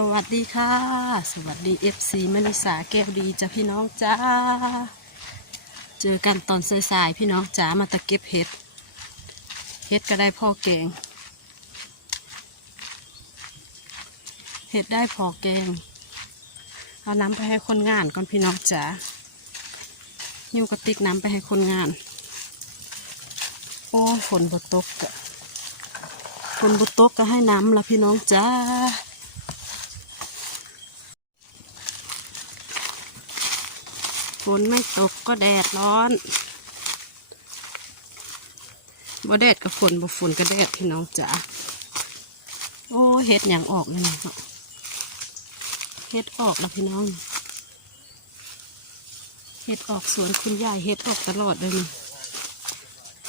สวัสดีค่ะ สวัสดี FC มณิสาแก้วดีจ้ะพี่น้องจ้า เจอกันตอนสายๆพี่น้องจ้ามาตะเก็บเห็ด เห็ดก็ได้พ่อแกง เห็ดได้พอแกง เอาน้ำไปให้คนงานก่อนพี่น้องจ้าอยู่กระติกน้ำไปให้คนงาน โอ้ฝนบตกอะฝนบตกก็ให้น้ำละพี่น้องจ้า ฝนไม่ตกก็แดดร้อนบ่แดดกับฝนบ่ฝนก็แดดพี่น้องจ๋าโอ้เฮ็ดอย่างออกเลยเนาะเฮ็ดออกแล้วพี่น้อง เฮ็ดออกสวนคุณยายเฮ็ดออกตลอดเลยนี่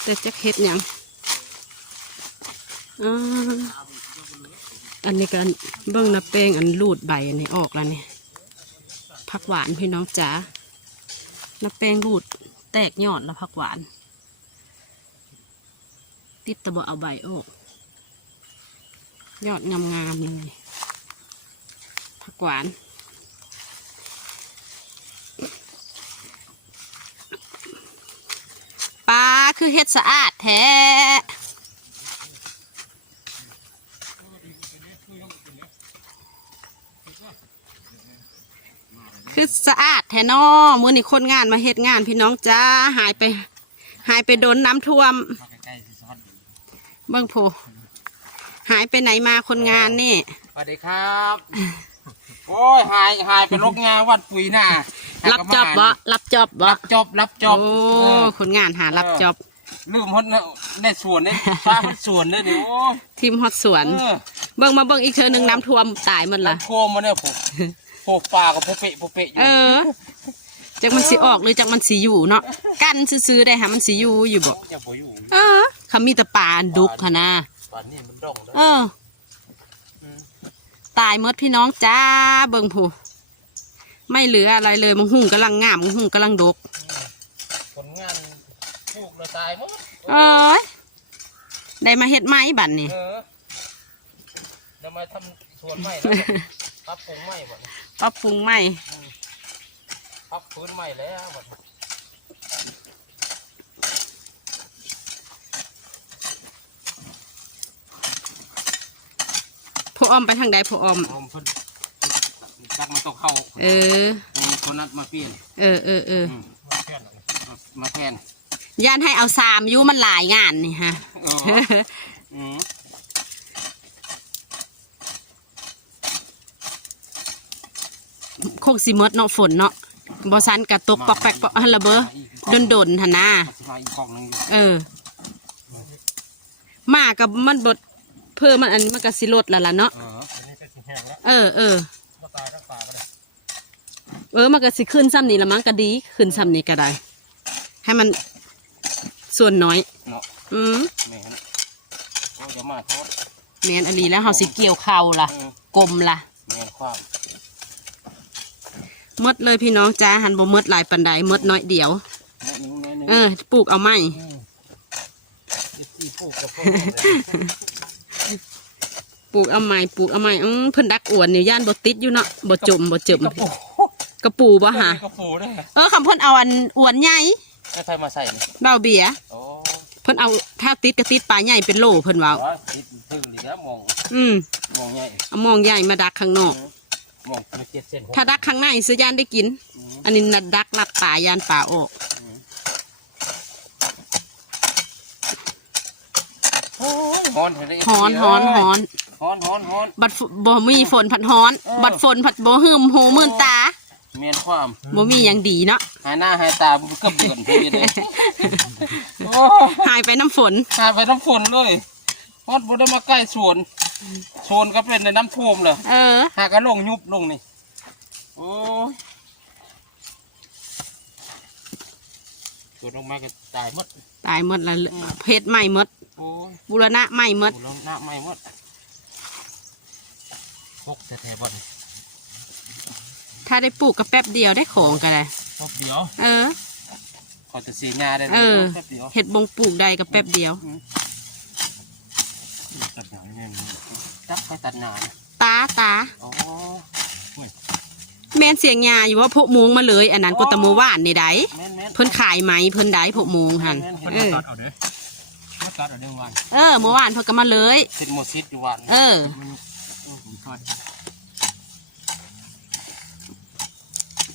แต่จักเฮ็ดอย่างอันนี้กันเบิ้องนะแป้งอันรูดใบอันนี้ออกแล้วนี่ผักหวานพี่น้องจ๋า น้ำแป้งรูดแตกยอดแล้วผักหวาน ติดตะบะเอาใบออกยอดงามๆนี่ผักหวานปลาคือเฮ็ดสะอาดแท้ คือสะอาดแท้นอมื้อนี้คนงานมาเฮ็ดงานพี่น้องจ้าหายไป หายไปโดนน้ำท่วม เบิ่งโผหายไปไหนมาคนงานนี่สวัสดีครับ โอ้ยหายหายไปลกงานวัดปุ๋ยน่ะรับจอบบ่รับจอบบ่รับจอบรับจอบโอ้เออคนงานหารับจอบลืมคนในสวนในฟ้าคนสวนเลยดิโอ้ยทีมฮอดสวนเออเบิ่งมาเบิ่งอีกเธอหนึงน้ำท่วมตายหมดละโคมมาเนี่ยผม โผป่ากับโผเปะโผเปะอยู่เออจักมันสิออกหรือจักมันสิอยู่เนาะกันซื้อๆได้หามันสิอยู่อยู่บ่ยังบ่อยู่เออเขามีแต่ปลาดุกค่ะนะป่านนี้มันด่องแล้วเออ ตายหมดพี่น้องจ้าเบิ่งผู้ไม่เหลืออะไรเลยมังหุ่งกำลังงามมังหุ่งกำลังดกผลงานปลูกเลยตายหมดเอ้ยได้มาเฮ็ดไม้บัดนี่เออทำไมทำสวนใหม่แล้วปรับปรุงใหม่หมด ปรับปรุงใหม่ปรับพื้นใหม่แล้วหมดผู้ออมไปทางใดผู้ออม ผมเพิ่นจักมันต้องเข้าเออ มีคนนัดมาเปลี่ยนเออเออเอออืมมาแทนย่านให้เอาสามอยูมันหลายงานนี่ฮะ เอออืม คงสิหมดเนาะฝนเนาะบ่ซันกระตกปอกแปกปอกฮัลโหลเบอดนดนๆหั่นนะมาสิมาอีกกล่องหนึงอยู่เออ มากับมันบดเพิ่มมันอันมันก็สิลดแล้วล่ะเนาะเอออันนี้ก็สิแห้งแล้วเออเออมาตายทั้งป่าก็ได้เออมันก็สิขึ้นซ้ำนี่ละมั้งก็ดี ขึ้นซ้ำนี่ก็ได้ ให้มันส่วนน้อยเนาะอืมแม่นโอ้เดี๋ยวมาโทษแมนอลีแล้วเฮาสิเกี่ยวเข่าล่ะเออกลมล่ะแม่นความห มดเลยพี่น้องจ้าหันบ่หมดหลายปันใดหมดน้อยเดียวแม่นิ้วแม่นิ้วเออปลูกเอาไหมมยึดที่ปลูกกับพวกนี้เลยปลูกเอาไหมปลูกเอาไหมอืมเพิ่นดักอวนนี่ย่านบ่ติดอยู่เนาะบ่จมบ่จมกระปูกระปูบ่หากระปูด้วยเออคำเพิ่นเอาอันอวนใหญ่ไม่ใครมาใส่นี่เบาเบียร์โอ้เพิ่นเอาถ้าติดก็ติดปลาใหญ่เป็นโลเพิ่นว่าว่าคิดถึงดีแล้วมองอืมมองใหญ่เอามองใหญ่มาดักข้างนอก มองเป็นเจ็ดเส้นหกถ้าดักข้างในซื้อยานได้กินอืมอันนี้นัดดักลัดป่ายานป่าออกโอ้ยฮ้อนเห็นไหมฮ้อนฮ้อนฮ้อนฮ้อนฮ้อนฮ้อนบัดฝบ่มีฝนผัดฮ้อนเออบัดฝนผัดบ่หืมหูมื่นตาเมียนความบ่มีหยังดีเนาะหายหน้าหายตาบุเกือบเดือนพี่เลยโอ้หายไปน้ำฝนหายไปน้ำฝนเลยฮอดบุได้มาใกล้สวน สวนก็เป็นในน้ำท่วมเลยเออ หากระลงยุบลงนี่ โอ้ยสวนลงมาก็ตายหมด ตายหมดละเพชรใหม่หมด โอ้ยบุรณะใหม่หมดโอ้ลงหน้าไหม้หมดพกแท้ๆบ่นถ้าได้ปลูกก็แป๊บเดียวได้ของก็ได้พกเดียวเออ ขอจะเสียงาได้เออ แป๊บเดียวเห็ดบงปลูกได้ก็แป๊บเดียวตัดหนาเนี่ย จับไปตัดหนาตาตาอ๋อแม่นเสียงยาอยู่ว่าพวกมุงมาเลยอันนั้นก็ตะโมว่านในใดแม่นแม่นเพิ่นขายไหมเพิ่นได้พวกมุงหันแม่นเอเพิ่นอมาตัดเอาเด้อมาตัดเอาเด้อวันเออเมื่อวานเพิ่นก็มาเลยสิดโมซิดอยู่วันเออผมทอด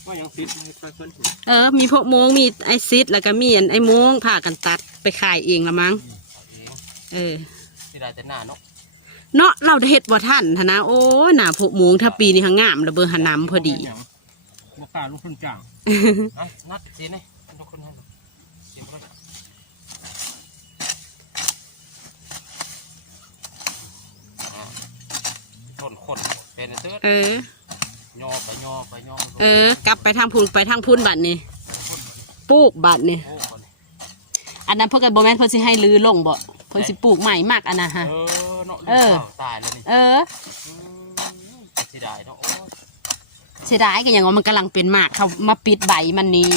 ว่ายังซิดให้เพิ่นถูกเออ มีพวกมุงมีไอซิดแล้วก็มีอันไอมุงผ่ากันตัดไปขายเองละมั้ง เองเออ ที่ได้แต่หน้าเนาะ เนาะเราได้เฮ็ดบ่ทันหั้นนะโอ้ยหน้าพวกมุงถ้าปีนี้หางามระเบิดหาน้ำพอดีลูกค้าลูกคนจ้างนัดนัดสินี่ทุกคนให้ดูเสียบเลยอ่าต้นคนเป็นเตื้อเออย่อไปย่อไปย่อไปเออ กลับไปทางพูนไปทางพูนบัดนี่ปลูกบัดนี่โอ้คนนี้อันนั้นเพิ่นก็บ่แม่นเพิ่นสิให้ลือลงบ่เพิ่นสิปลูกใหม่มากอันน่ะฮะเออ เนาะเออลูกสาวตายแล้วนี่เอออืมเสียดายเนาะโอ้ยเสียดายก็อย่างว่ามันกำลังเป็นหมากเขามาปิดใบมันนี่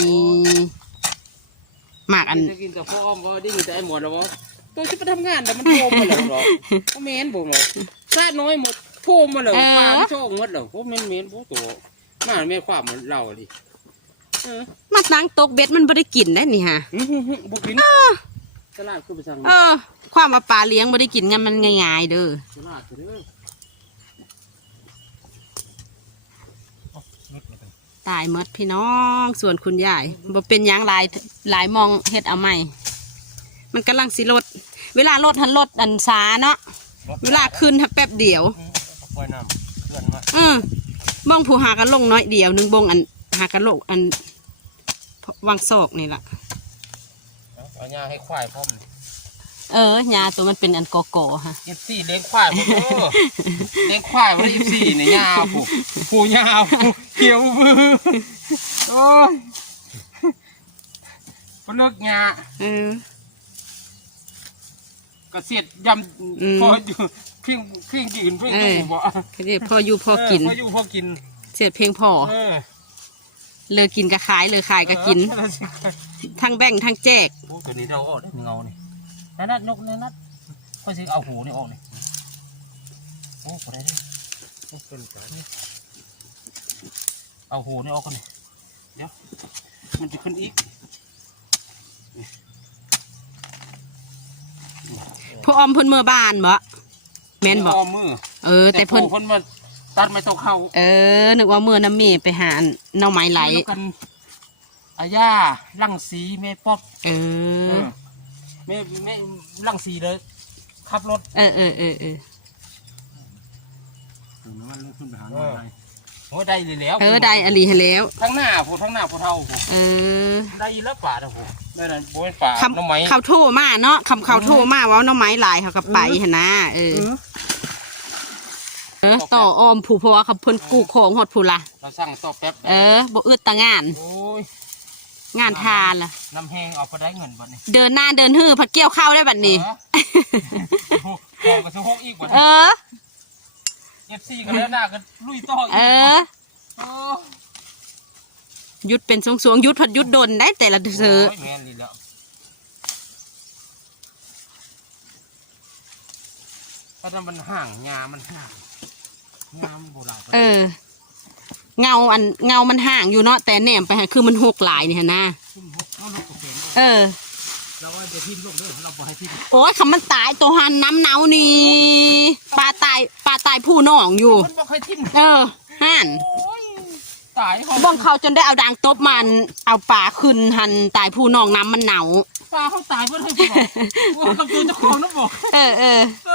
หมากอัน จะกินกับพ่ออ้อมก็ได้ยินแต่ไอ้หมดแล้วว่าตัวจะไปทำงานแต่มันโผล่มาแล้วเหรอก็เมนผมเหรอชาติน้อยหมดโผล่มาแล้วเออ ปลาไม่ชอบหมดแล้วพวกเมนเมนพวกตัวมาเมนความเหมือนเราดิเออ มาตั้งตกเบ็ดมันบ่ได้กินได้นี่ฮะอื้อหือหือบุกกิน ตลาดคือไปสั่งเออ ความว่าปลาเลี้ยงบ่ได้กินกันมันง่ายๆเด้อตลาดคือเด้อเอาลุดมากันตายหมดพี่น้องส่วนคุณยายบ่เป็นหยังหลายหลายมองเฮ็ดเอาใหม่ มันกำลังสิลด เวลาลดหันลดอันซาเนาะเวลาขึ้นถ้าแป๊บเดียวอืมเอาปล่อยน้ำเคลื่อนมาอืมบ้องผู้หากันลงน้อยเดียวหนึงบ้องอันหากันลงอันวางศอกนี่ล่ะ เอาเอาหญ้าให้ควายพร้อมเออยาตัวมันเป็นอันโกโก้ฮะเอฟซีเลี้ยงควายผมเด้อเลี้ยงควายวันเอฟซีเนี่ยหญ้าผู้ผู้หญ้าผู้เขียวมือโอ้ยพนเลิกหญ้าเออกระเสียดยอืมำพออยู่เพียงเพียงยืนเพียงอยู่เออบ่ก็เรียกพออยู่พอกินเพออยู่พอกิน เสียดเพลงพอเออ เลิกกินก็ขายเลิกขายก็กินเออทั้งแบ่งทั้งแจกโอ้ตัวนี้เราออกได้เงานี่นัดนัดนกนี่นัดค่อยสิเอาหูนี่ออกนี่โอ้บ่ได้เด้อโอ้เป็นกันเอาหูนี่ออกก่อนนี่เดี๋ยวมันจะขึ้นอีกพวกออมเพิ่นเมื่อบ้านบ่แม่นบ่เอามือเออ แต่เพิ่นผู้เพิ่นมา ตัดไม้ตกเข้าเออนึกว่าเมื่อน้ำเมไปหาอันหน่อไม้ไหลแล้วกันอาญาลังสีแม่ป๊อบเออแม่แม่ลังสีเลยขับรถ เออเออเออเออมันลงขึ้นไปหาอะไรโอ้ได้เลยแล้วเออได้อลีให้แล้วทั้งหน้าผู้ทั้งหน้าผู้เท่าผู้เออได้แล้วป่านะผู้ได้นั่นโบยป่าคน้องไม้ำเขาโทรมาเนาะคำเขาโทรมาว่าหน้อไม้หลายเขาก็ไปหนนะเออเออต่อออมผู้เพราะว่าเขาเพิ่นกู้ของหอดผู้ละเราสั่งต่อแป๊บเออบ่อึดตางาน โอ้ยงานทานล่ะ น้ำแห้งเอาไปได้เงินบัดนี้เดินหน้าเดินหื้อพัดเกี่ยวข้าวได้บัดนี้โอ้โหกระสุนอีกบัดเออเอฟซีกันแล้วหน้ากันลุยต่ออีกเออโอ้หยุดเป็นสวงๆหยุดพัดหยุดดนได้แต่ละเสือโยแม่นนี่แล้วเพราะถ้ามันห่างงามันห่าง งามโบราณเออ เงาอันเงามันห่างอยู่เนาะแต่แหนมไปหาคือมันหกหลายนี่ฮะนะขึ้นหกเอาลูกกระเสียนเออ เราว่าจะทิ้งลูกเด้อเราบอกให้ทิ้งโอ้ยคำมันตายตัวหันน้ำเนานี่ปลาตายปลาตายผู้น้องอยู่ มันบอกให้ทิ้งเออห่านโอ้ยตายเขาบ้องเขาจนได้เอาดังตบมันเอาปลาขึ้นหันตายผู้น้องน้ำมันเหนาปลาเขาตายเพื่อให้บอกว่ากับตัวเจ้าของนะบอกเออเออเออ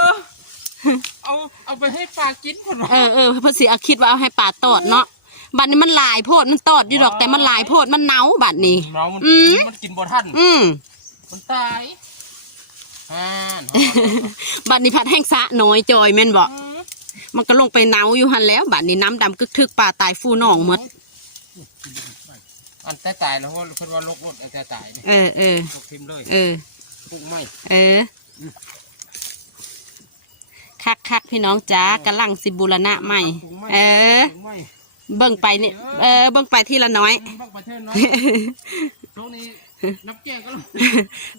เอาเอาไปให้ปลากินคนวะเออเออเพื่อสิเอาคิดว่าเอาให้ปลาตอดเนาะบัดนี้มันหลายโพดมันตอดอยู่ดอกแต่มันหลายโพดมันเหนาบัดนี้ เรามันอืม มันกินบ่ทันอืมมันตายอ่านบัดนี้พัดแห้งสะน้อยจอยแม่นบอกอืมมันก็ลงไปเหนาอยู่หันแล้วบัดนี้น้ำดำกึกทึกปลาตายฟูน้องหมดอันแต่ตายแล้วเพราะเพิ่นว่าลกรถอันแต่ตายนี่เออเออลกทิมเลยเออ ปลูกไม่เออ คักคักๆพี่น้องจ้ากำลังสิบูรณะใหม่ปลูกไม่เออปลูกไม่เบิ่งไปนี่เออ เบิ่งไปทีละน้อยบักประเทศน้อยตรงนี้นับแก้ก็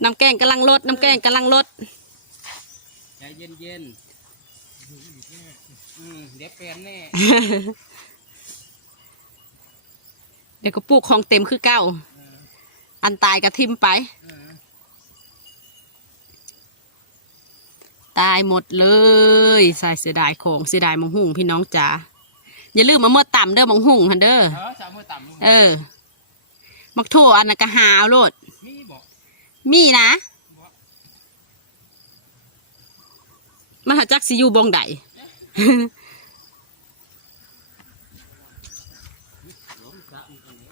น้ำแกงกำลังลด น้ำแกงกำลังลดใจเย็นเย็นๆอืมเดี๋ยวเปลี่ยนแน่ เดี๋ยวก็ปลูกของเต็มคือเก้าอืมอันตายก็ทิมไป อืม ตายหมดเลยใส่เสียดายของเสียดายมังหุ่งพี่น้องจ๋าอย่าลืมมาเมื่อต่ำเด้อมังหุ่งฮันเด้อเออจะเอามือต่ำลงเออ มักโทอันนั้นก็หาเอาโลดมีบอกมีนะบอกมาหาจักสิอยู่บองใด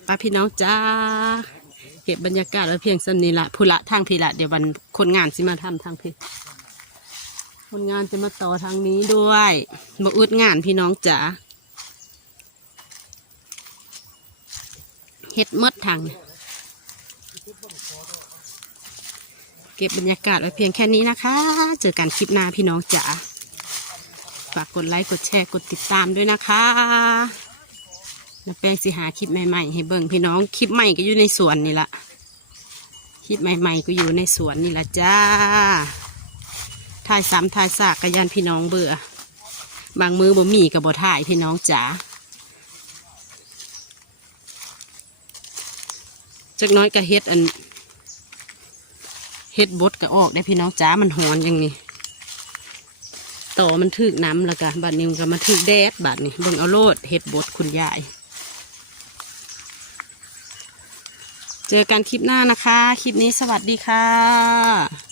ป้าพี่น้องจ้าเก็บบรรยากาศไว้เพียงสันนี้ละพุละทางพี่ละเดี๋ยววันคนงานสิมาทำทางพี่ คนงานจะมาต่อทางนี้ด้วยมาอุดงานพี่น้องจ๋าเฮ็ดมดทาง เก็บบรรยากาศไว้เพียงแค่นี้นะคะ เจอกันคลิปหน้าพี่น้องจ๋าฝากกดไลค์กดแชร์กดติดตามด้วยนะคะแล้วแป้งสิหาคลิปใหม่ๆ ให้เบิ่งพี่น้องคลิปใหม่ก็อยู่ในสวนนี่ละคลิปใหม่ๆก็อยู่ในสวนนี่ละจ้า ถ่ายซ้ำถ่ายซากกระยันพี่น้องเบื่อ บางมือบ่มีกับบ่ถ่ายพี่น้องจ๋าจักหน้อยก็เฮ็ดอันเฮ็ดบดก็ออกได้พี่น้องจ๋ามันหอนอย่างนี้ต่อมันถึกน้ำแล้วก็บัดนี้มันก็มาถึกแดดบัดนี้เบิ่งเอาโลดเฮ็ดบดคุณยายเจอกันคลิปหน้านะคะ คลิปนี้สวัสดีค่ะ